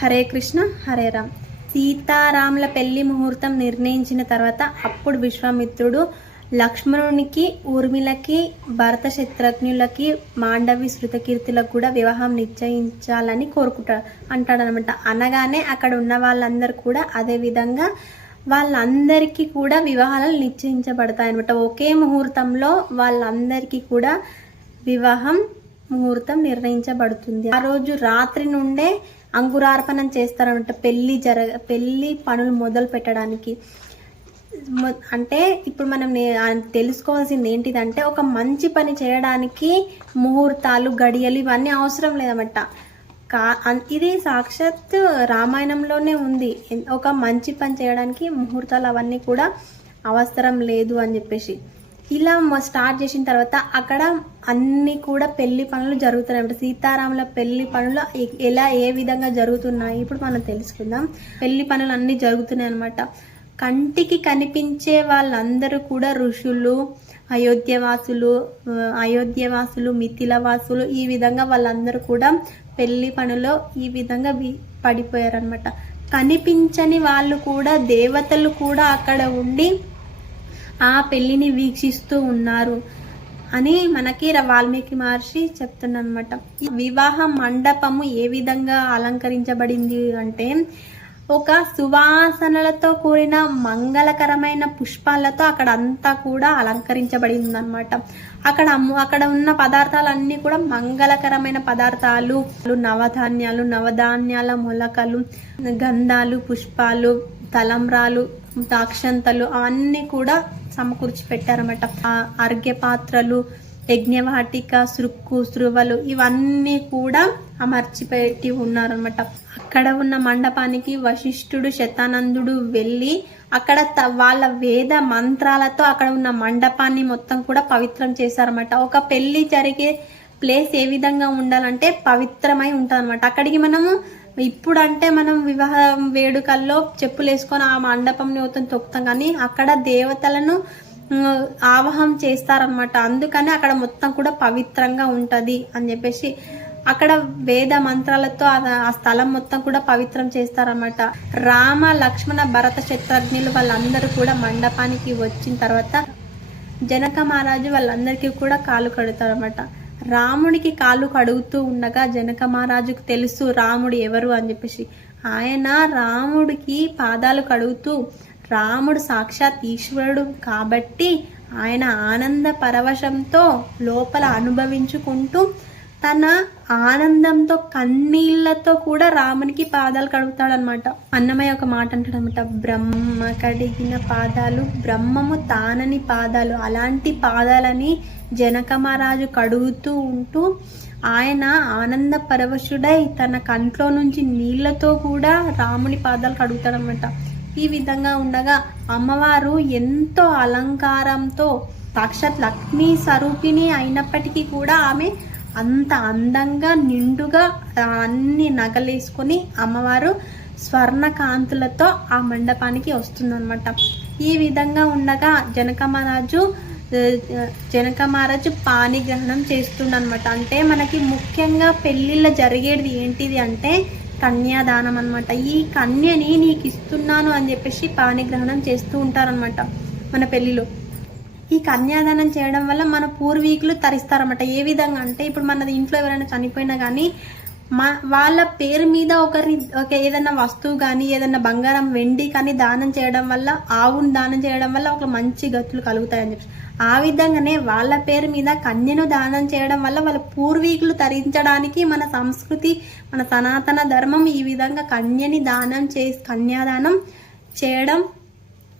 హరే కృష్ణ హరే రామ్. సీతారాముల పెళ్లి ముహూర్తం నిర్ణయించిన తర్వాత అప్పుడు విశ్వామిత్రుడు లక్ష్మణునికి, ఊర్మిళకి, భరత శత్రుఘ్నులకి, మాండవి, శృతకీర్తులకు కూడా వివాహం నిశ్చయించాలని అంటాడనమాట. అనగానే అక్కడ ఉన్న వాళ్ళందరూ కూడా అదే విధంగా వాళ్ళందరికీ కూడా వివాహాలు నిశ్చయించబడతాయి అనమాట. ఒకే ముహూర్తంలో వాళ్ళందరికీ కూడా వివాహం ముహూర్తం నిర్ణయించబడుతుంది. ఆ రోజు రాత్రి నుండే అంకురార్పణం చేస్తారనమాట. పెళ్లి పనులు మొదలు పెట్టడానికి. అంటే ఇప్పుడు మనం తెలుసుకోవాల్సింది ఏంటిదంటే, ఒక మంచి పని చేయడానికి ముహూర్తాలు, గడియలు ఇవన్నీ అవసరం లేదన్నమాట. ఇది సాక్షాత్ రామాయణంలోనే ఉంది. ఒక మంచి పని చేయడానికి ముహూర్తాలు అవన్నీ కూడా అవసరం లేదు అని చెప్పేసి ఇలా స్టార్ట్ చేసిన తర్వాత అక్కడ అన్ని కూడా పెళ్లి పనులు జరుగుతున్నాయి. సీతారాముల పెళ్లి పనులు ఏ విధంగా జరుగుతున్నాయి ఇప్పుడు మనం తెలుసుకుందాం. పెళ్లి పనులు అన్ని జరుగుతున్నాయి అనమాట. కంటికి కనిపించే వాళ్ళందరూ కూడా ఋషులు, అయోధ్యవాసులు, మిథిలవాసులు, ఈ విధంగా వాళ్ళందరూ కూడా పెళ్లి పనులో ఈ విధంగా పడిపోయారనమాట. కనిపించని వాళ్ళు కూడా, దేవతలు కూడా అక్కడ ఉండి ఆ పెళ్లిని వీక్షిస్తూ ఉన్నారు అని మనకి వాల్మీకి మహర్షి చెప్తున్నమాట. ఈ వివాహ మండపము ఏ విధంగా అలంకరించబడింది అంటే, ఒక సువాసనలతో కూడిన మంగళకరమైన పుష్పాలతో అక్కడ అంతా కూడా అలంకరించబడింది అనమాట. అక్కడ ఉన్న పదార్థాలన్నీ కూడా మంగళకరమైన పదార్థాలు, నవధాన్యాల మొలకలు, గంధాలు, పుష్పాలు, తలంబ్రాలు, అక్షంతలు అన్నీ కూడా సమకూర్చి పెట్టారన్నమాట. అర్ఘ్య పాత్రలు, యజ్ఞవాటిక, సృవలు ఇవన్నీ కూడా అమర్చిపెట్టి ఉన్నారనమాట. అక్కడ ఉన్న మండపానికి వశిష్ఠుడు, శతానందుడు వెళ్ళి అక్కడ వాళ్ళ వేద మంత్రాలతో అక్కడ ఉన్న మండపాన్ని మొత్తం కూడా పవిత్రం చేశారన్నమాట. ఒక పెళ్లి జరిగే ప్లేస్ ఏ విధంగా ఉండాలంటే పవిత్రమై ఉంటుంది అనమాట. అక్కడికి మనము ఇప్పుడు అంటే మనం వివాహ వేడుకల్లో చెప్పులు వేసుకొని ఆ మండపంని మొత్తం తొక్కుతాం, కానీ అక్కడ దేవతలను ఆవాహం చేస్తారనమాట. అందుకని అక్కడ మొత్తం కూడా పవిత్రంగా ఉంటది అని చెప్పేసి అక్కడ వేద మంత్రాలతో ఆ స్థలం మొత్తం కూడా పవిత్రం చేస్తారనమాట. రామ, లక్ష్మణ, భరత శత్రుఘ్నులు వాళ్ళందరూ కూడా మండపానికి వచ్చిన తర్వాత జనక మహారాజు వాళ్ళందరికీ కూడా కాలు కడుతారనమాట. రాముడికి కాళ్ళు కడుగుతూ ఉండగా జనక మహారాజుకు తెలుసు రాముడు ఎవరు అని చెప్పేసి. ఆయన రాముడికి పాదాలు కడుగుతూ, రాముడు సాక్షాత్ ఈశ్వరుడు కాబట్టి ఆయన ఆనంద పరవశంతో లోపల అనుభవించుకుంటూ తన ఆనందంతో కన్నీళ్లతో కూడా రామునికి పాదాలు కడుగుతాడనమాట. అన్నమయ్య ఒక మాట అంటాడనమాట, బ్రహ్మ కడిగిన పాదాలు బ్రహ్మము తానని పాదాలు. అలాంటి పాదాలని జనక మహారాజు కడుగుతూ ఉంటూ ఆయన ఆనంద పరవశుడై తన కంట్లో నుంచి నీళ్లతో కూడా రాముని పాదాలు కడుగుతాడనమాట. ఈ విధంగా ఉండగా అమ్మవారు ఎంతో అలంకారంతో సాక్షాత్ లక్ష్మీ స్వరూపిణి అయినప్పటికీ కూడా ఆమె అంత అందంగా నిండుగా అన్ని నగలేసుకొని అమ్మవారు స్వర్ణ కాంతులతో ఆ మండపానికి వస్తుందన్నమాట. ఈ విధంగా ఉండగా జనక మహారాజు పాణిగ్రహణం చేస్తుండనమాట. అంటే మనకి ముఖ్యంగా పెళ్లిళ్ళ జరిగేది ఏంటిది అంటే కన్యాదానం అనమాట. ఈ కన్యని నీకు ఇస్తున్నాను అని చెప్పేసి పాణిగ్రహణం చేస్తూ ఉంటారనమాట మన పెళ్లిలో. ఈ కన్యాదానం చేయడం వల్ల మన పూర్వీకులు తరిస్తారన్నమాట. ఏ విధంగా అంటే, ఇప్పుడు మనది ఇంట్లో ఎవరైనా చనిపోయినా కానీ వాళ్ళ పేరు మీద ఏదైనా వస్తువు కానీ, ఏదైనా బంగారం, వెండి కానీ దానం చేయడం వల్ల, ఆవును దానం చేయడం వల్ల ఒక మంచి గతులు కలుగుతాయని చెప్పి, ఆ విధంగానే వాళ్ళ పేరు మీద కన్యను దానం చేయడం వల్ల వాళ్ళ పూర్వీకులు తరించడానికి మన సంస్కృతి, మన సనాతన ధర్మం ఈ విధంగా కన్యాదానం చేయడం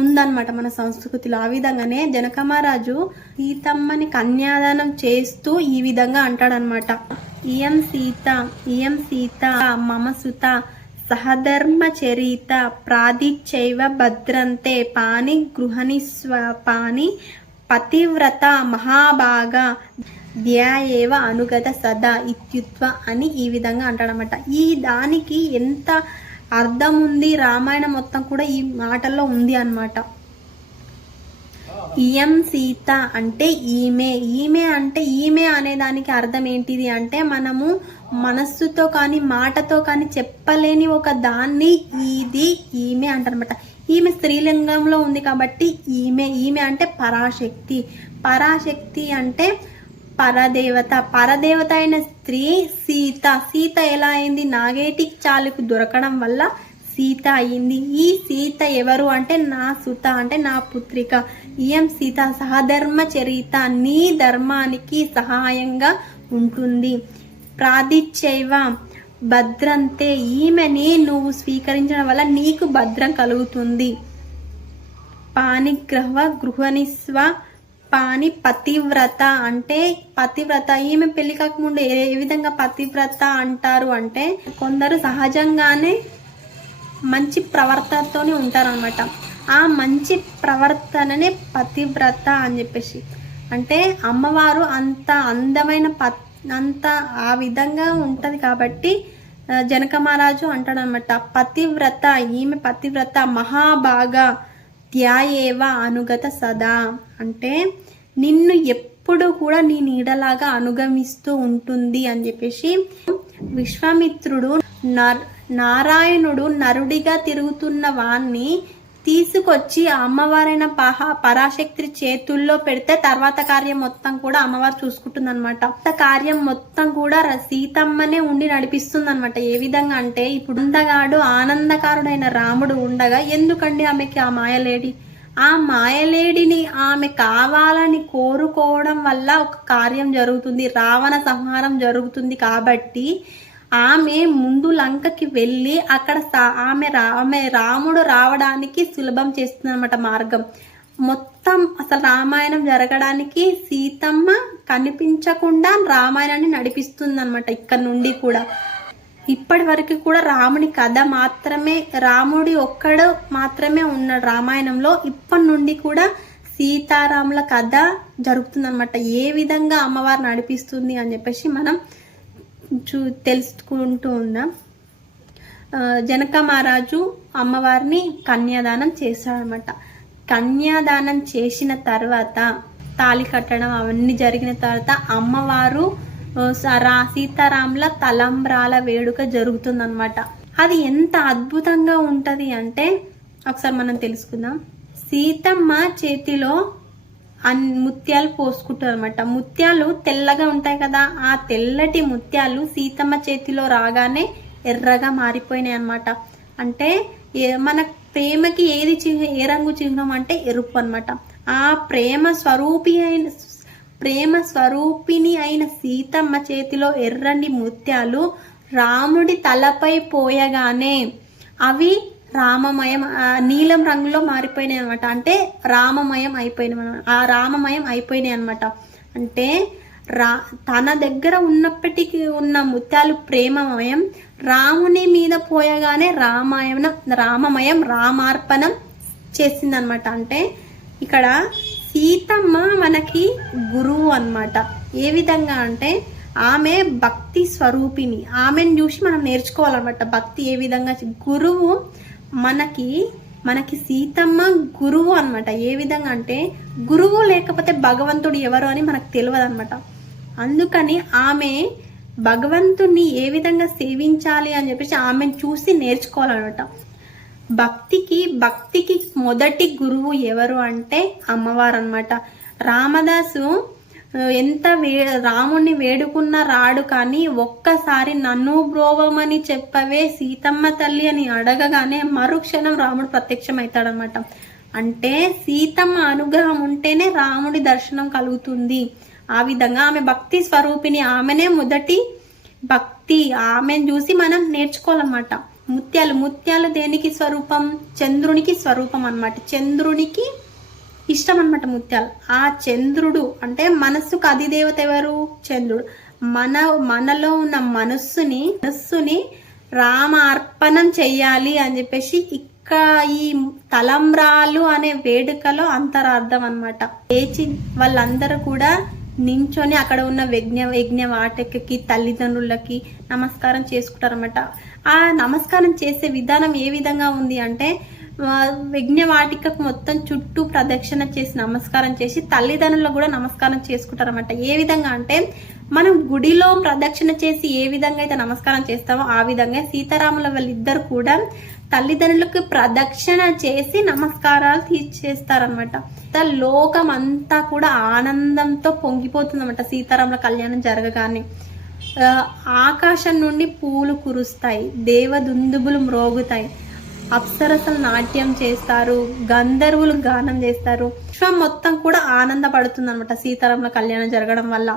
ఉందన్నమాట మన సంస్కృతిలో. ఆ విధంగానే జనక మహారాజు సీతమ్మని కన్యాదానం చేస్తూ ఈ విధంగా అంటాడనమాట, ఇయం సీత మమ సుత సహధర్మ చరిత ప్రాదిచైవ భద్రంతే పాని గృహనిస్వపాని పతివ్రత మహాభాగ ధ్యాయేవ అనుగత సదా ఇత్యుత్వ అని ఈ విధంగా అంటాడనమాట. ఈ దానికి ఎంత అర్థం ఉంది, రామాయణం మొత్తం కూడా ఈ మాటల్లో ఉంది అన్నమాట. ఇయం సీత అంటే ఈమె అనే దానికి అర్థం ఏంటిది అంటే, మనము మనస్సుతో కానీ మాటతో కానీ చెప్పలేని ఒక దాన్ని ఇది ఈమె అంటారనమాట. ఈమె స్త్రీలింగంలో ఉంది కాబట్టి ఈమె అంటే పరాశక్తి. పరాశక్తి అంటే పరదేవత. పరదేవత అయిన స్త్రీ సీత ఎలా అయింది? నాగేటి చాలుకు దొరకడం వల్ల సీత అయింది. ఈ సీత ఎవరు అంటే నా సుత అంటే నా పుత్రిక. ఈయం సీత సహధర్మ చరిత, నీ ధర్మానికి సహాయంగా ఉంటుంది. ప్రాదిచ్చైవ భద్రంతే, ఈమెని నువ్వు స్వీకరించడం వల్ల నీకు భద్రం కలుగుతుంది. పానిగ్రహ గృహనిస్వ పాని పతివ్రత అంటే పతివ్రత. ఈమె పెళ్లి కాకముందు ఏ విధంగా పతివ్రత అంటారు అంటే కొందరు సహజంగానే మంచి ప్రవర్తనతోనే ఉంటారనమాట. ఆ మంచి ప్రవర్తననే పతివ్రత అని చెప్పేసి అంటే అమ్మవారు అంత అందమైన అంత ఆ విధంగా ఉంటది కాబట్టి జనక మహారాజు అంటాడు అనమాట, పతివ్రత, ఈమె పతివ్రత, మహాభాగా ధ్యాయేవ అనుగత సదా అంటే నిన్ను ఎప్పుడు కూడా నీ నీడలాగా అనుగమిస్తూ ఉంటుంది అని చెప్పేసి. విశ్వామిత్రుడు నారాయణుడు నరుడిగా తిరుగుతున్న వాణ్ణి తీసుకొచ్చి అమ్మవారైన పరాశక్తి చేతుల్లో పెడితే తర్వాత కార్యం మొత్తం కూడా అమ్మవారు చూసుకుంటుంది అనమాట. కార్యం మొత్తం కూడా సీతమ్మనే ఉండి నడిపిస్తుంది అనమాట. ఏ విధంగా అంటే ఇప్పుడు అందగాడు ఆనందకారుడైన రాముడు ఉండగా ఎందుకండి ఆమెకి ఆ మాయలేడి? ఆ మాయలేడిని ఆమె కావాలని కోరుకోవడం వల్ల ఒక కార్యం జరుగుతుంది, రావణ సంహారం జరుగుతుంది. కాబట్టి ఆమె ముందు లంకకి వెళ్ళి అక్కడ ఆమె రాముడు రావడానికి సులభం చేస్తుంది అనమాట మార్గం మొత్తం. అసలు రామాయణం జరగడానికి సీతమ్మ కనిపించకుండా రామాయణాన్ని నడిపిస్తుంది అనమాట. ఇక్కడ నుండి కూడా ఇప్పటి వరకు కూడా రాముని కథ మాత్రమే, రాముడి ఒక్కడు మాత్రమే ఉన్నాడు రామాయణంలో. ఇప్పటి నుండి కూడా సీతారాముల కథ జరుగుతుంది అనమాట. ఏ విధంగా అమ్మవారు నడిపిస్తుంది అని చెప్పేసి మనం తెలుసుకుంటూ ఉందాం. జనక మహారాజు అమ్మవారిని కన్యాదానం చేశాడనమాట. కన్యాదానం చేసిన తర్వాత తాళి కట్టడం అవన్నీ జరిగిన తర్వాత అమ్మవారు సీతారాముల తలంబ్రాల వేడుక జరుగుతుందన్నమాట. అది ఎంత అద్భుతంగా ఉంటది అంటే ఒకసారి మనం తెలుసుకుందాం. సీతమ్మ చేతిలో ముత్యాలు పోసుకుంటారు అనమాట. ముత్యాలు తెల్లగా ఉంటాయి కదా, ఆ తెల్లటి ముత్యాలు సీతమ్మ చేతిలో రాగానే ఎర్రగా మారిపోయినాయి అనమాట. అంటే మన ప్రేమకి ఏ రంగు చిహ్నం అంటే ఎరుపు అనమాట. ఆ ప్రేమ స్వరూపిణి అయిన సీతమ్మ చేతిలో ఎర్రని ముత్యాలు రాముడి తలపై పోయగానే అవి రామమయం నీలం రంగులో మారిపోయినాయి అనమాట. అంటే రామమయం అయిపోయినాయి. ఆ రామమయం అయిపోయినాయి అనమాట. అంటే తన దగ్గర ఉన్నప్పటికీ ఉన్న ముత్యాలు ప్రేమమయం, రాముని మీద పోయగానే రామమయం రామార్పణం చేసిందనమాట. అంటే ఇక్కడ సీతమ్మ మనకి గురువు అన్నమాట. ఏ విధంగా అంటే ఆమె భక్తి స్వరూపిణి. ఆమెను చూసి మనం నేర్చుకోవాలన్నమాట భక్తి ఏ విధంగా. గురువు మనకి సీతమ్మ గురువు అన్నమాట. ఏ విధంగా అంటే గురువు లేకపోతే భగవంతుడు ఎవరు అని మనకు తెలియదు అనమాట. అందుకని ఆమె భగవంతుణ్ణి ఏ విధంగా సేవించాలి అని చెప్పేసి ఆమెను చూసి నేర్చుకోవాలన్నమాట. భక్తికి మొదటి గురువు ఎవరు అంటే అమ్మవారు అన్నమాట. రామదాసు ఎంత రాముణ్ణి వేడుకున్నా రాడు, కానీ ఒక్కసారి నన్ను బ్రోవమని చెప్పవే సీతమ్మ తల్లి అని అడగగానే మరుక్షణం రాముడు ప్రత్యక్షం అవుతాడనమాట. అంటే సీతమ్మ అనుగ్రహం ఉంటేనే రాముడి దర్శనం కలుగుతుంది. ఆ విధంగా ఆమె భక్తి స్వరూపిణి, ఆమెనే మొదటి భక్తి. ఆమెను చూసి మనం నేర్చుకోవాలన్నమాట. ముత్యాలు దేనికి స్వరూపం? చంద్రునికి స్వరూపం అన్నమాట. చంద్రునికి ఇష్టం అన్నమాట ముత్యాలు. ఆ చంద్రుడు అంటే మనస్సుకు అధిదేవత ఎవరు? చంద్రుడు. మనలో ఉన్న మనస్సుని రామ అర్పణం చెయ్యాలి అని చెప్పేసి ఈ తలంబ్రాలు అనే వేడుకలో అంతరార్థం అన్నమాట. లేచి వాళ్ళందరూ కూడా నించొని అక్కడ ఉన్న యజ్ఞ వాటికి తల్లిదండ్రులకి నమస్కారం చేసుకుంటారన్నమాట. ఆ నమస్కారం చేసే విధానం ఏ విధంగా ఉంది అంటే యజ్ఞవాటికకు మొత్తం చుట్టూ ప్రదక్షిణ చేసి నమస్కారం చేసి తల్లిదండ్రులకు కూడా నమస్కారం చేసుకుంటారు అనమాట. ఏ విధంగా అంటే మనం గుడిలో ప్రదక్షిణ చేసి ఏ విధంగా అయితే నమస్కారం చేస్తామో ఆ విధంగా సీతారాముల వాళ్ళిద్దరు కూడా తల్లిదండ్రులకు ప్రదక్షిణ చేసి నమస్కారాలు తీర్చేస్తారనమాట. లోకం అంతా కూడా ఆనందంతో పొంగిపోతుంది అనమాట. సీతారాముల కళ్యాణం జరగగానే ఆకాశం నుండి పూలు కురుస్తాయి, దేవదుందుబులు మ్రోగుతాయి, అప్సరసలు నాట్యం చేస్తారు, గంధర్వులు గానం చేస్తారు. విశ్వం మొత్తం కూడా ఆనందపడుతుంది అనమాట సీతారాముల కళ్యాణం జరగడం వల్ల.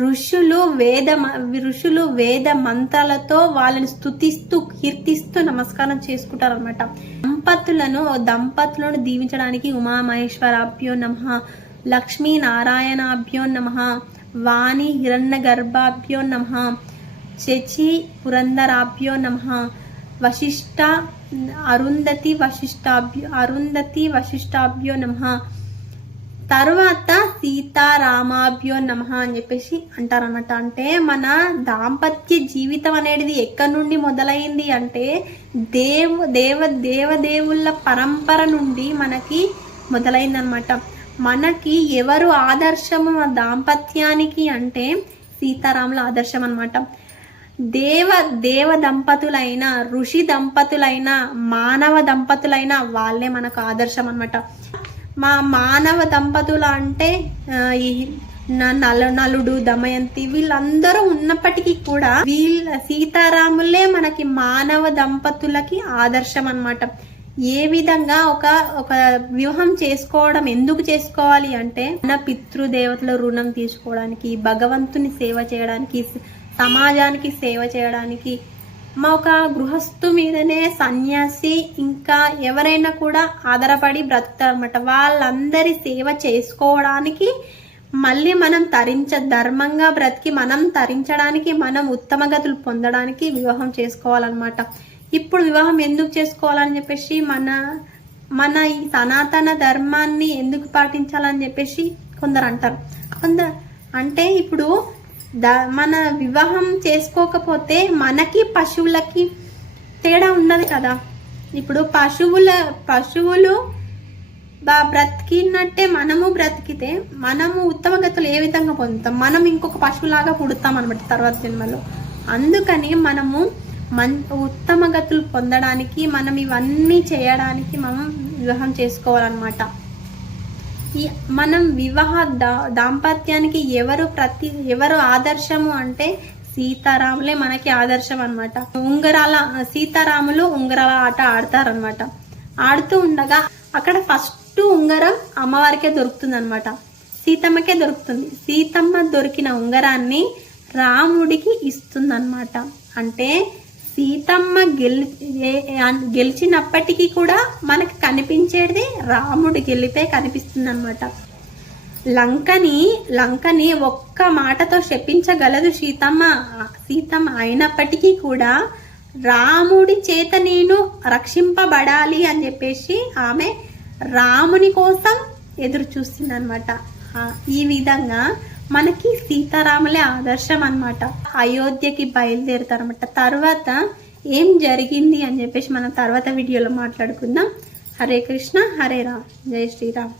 ఋషులు వేద మంత్రాలతో వాళ్ళని స్తుతిస్తూ కీర్తిస్తూ నమస్కారం చేసుకుంటారు అనమాట. దంపతులను దీవించడానికి ఉమామహేశ్వరాభ్యో నమః, లక్ష్మీనారాయణాభ్యో నమః, వాణి హిరణ్య గర్భాభ్యో నమః, శచి పురందరాభ్యో నమః, వశిష్ఠ అరుంధతి వశిష్ఠాభ్యో నమః, తర్వాత సీతారామాభ్యో నమః అని చెప్పేసి అంటారనమాట. అంటే మన దాంపత్య జీవితం అనేది ఎక్కడి నుండి మొదలైంది అంటే దేవదేవుళ్ళ పరంపర నుండి మనకి మొదలైందనమాట. మనకి ఎవరు ఆదర్శము దాంపత్యానికి అంటే సీతారాముల ఆదర్శం అనమాట. దేవ దంపతులైన, ఋషి దంపతులైన, మానవ దంపతులైన వాళ్ళే మనకు ఆదర్శం అనమాట. మానవ దంపతులు అంటే ఈ నలుడు, దమయంతి వీళ్ళందరూ ఉన్నప్పటికీ కూడా సీతారాములే మనకి మానవ దంపతులకి ఆదర్శం అన్నమాట. ఏ విధంగా ఒక వివాహం చేసుకోవడం ఎందుకు చేసుకోవాలి అంటే మన పితృదేవతల రుణం తీసుకోవడానికి, భగవంతుని సేవ చేయడానికి, సమాజానికి సేవ చేయడానికి. ఒక గృహస్థు మీదనే సన్యాసి ఇంకా ఎవరైనా కూడా ఆధారపడి బ్రతుకుతారన్నమాట. వాళ్ళందరి సేవ చేసుకోవడానికి, మళ్ళీ మనం ధర్మంగా బ్రతికి మనం తరించడానికి, మనం ఉత్తమ గతులు పొందడానికి వివాహం చేసుకోవాలన్నమాట. ఇప్పుడు వివాహం ఎందుకు చేసుకోవాలని చెప్పేసి మన ఈ సనాతన ధర్మాన్ని ఎందుకు పాటించాలని చెప్పేసి కొందరు అంటారు. అంటే ఇప్పుడు మన వివాహం చేసుకోకపోతే మనకి పశువులకి తేడా ఉండదు కదా. ఇప్పుడు పశువులు బ్రతికినట్టే మనము బ్రతికితే మనము ఉత్తమ గతులు ఏ విధంగా పొందుతాం? మనం ఇంకొక పశువులాగా పుడతాం అనమాట తర్వాత జన్మలో. అందుకని మనము ఉత్తమ గతులు పొందడానికి, మనం ఇవన్నీ చేయడానికి మనం వివాహం చేసుకోవాలన్నమాట. మనం దాంపత్యానికి ఎవరు ఆదర్శము అంటే సీతారాములే మనకి ఆదర్శం అన్నమాట. సీతారాములు ఉంగరాల ఆట ఆడతారనమాట. ఆడుతూ ఉండగా అక్కడ ఫస్ట్ ఉంగరం అమ్మవారికే దొరుకుతుంది అనమాట. సీతమ్మకే దొరుకుతుంది. సీతమ్మ దొరికిన ఉంగరాన్ని రాముడికి ఇస్తుందన్నమాట. అంటే సీతమ్మ గెలిచినప్పటికీ కూడా మనకి కనిపించేది రాముడి గెలిపే కనిపిస్తుంది అనమాట. లంకని ఒక్క మాటతో శపించగలదు సీతమ్మ అయినప్పటికీ కూడా రాముడి చేత నేను రక్షింపబడాలి అని చెప్పేసి ఆమె రాముని కోసం ఎదురు చూస్తుంది అనమాట. ఈ విధంగా మనకి సీతారాములే ఆదర్శం అన్నమాట. అయోధ్యకి బయలుదేరుతారన్నమాట. తర్వాత ఏం జరిగింది అని చెప్పేసి మనం తర్వాత వీడియోలో మాట్లాడుకుందాం. హరే కృష్ణ, హరే రామ్, జై శ్రీరామ్.